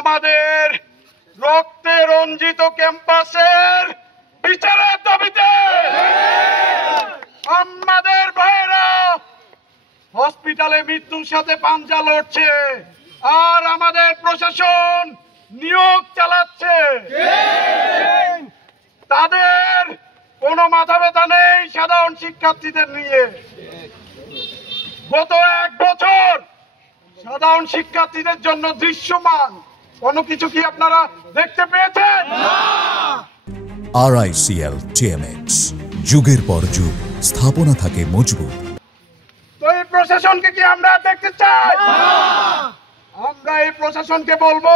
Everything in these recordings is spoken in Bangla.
আমাদের রক্তে রঞ্জিত ক্যাম্পাসের বিচারের দাবিতে আমাদের ভাইরা হসপিটালে মৃত্যুর সাথে পাঞ্জা লড়ছে, আর আমাদের প্রশাসন নিয়োগ চালাচ্ছে। তাদের কোনো মাথা ব্যথা নেই সাধারণ শিক্ষার্থীদের নিয়ে। গত 1 বছর সাধারণ শিক্ষার্থীদের জন্য দৃশ্যমান কোনো কিছু কি আপনারা দেখতে পেয়েছেন? RICL TMX, যুগের পর যুগ স্থাপনা থাকে মজবুত। তো এই প্রশাসনকে কি আমরা দেখতে চাই? আমরা এই প্রশাসনকে বলবো,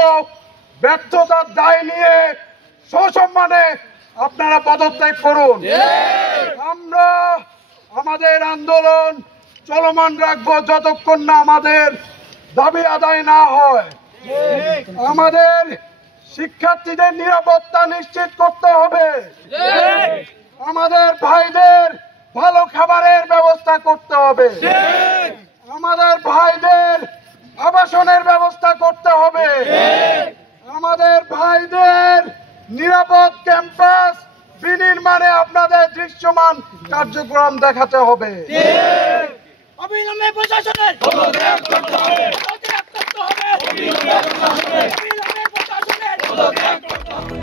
ব্যর্থতার দায় নিয়ে সসম্মানে আপনারা পদত্যাগ করুন। আমরা আমাদের আন্দোলন চলমান রাখবো যতক্ষণ না আমাদের দাবি আদায় না হয়। আমাদের শিক্ষার্থীদের নিরাপত্তা নিশ্চিত করতে হবে। আমাদের ভাইদের ভালো খাবারের ব্যবস্থা করতে হবে। আমাদের ভাইদের আবাসনের ব্যবস্থা করতে হবে। আমাদের ভাইদের নিরাপদ ক্যাম্পাস বিনির্মাণে আপনাদের দৃশ্যমান কার্যক্রম দেখাতে হবে। অবিলম্বে প্রশাসনের পদত্যাগ করতে হবে। অবিলম্বে প্রশাসনের পদত্যাগ করতে হবে।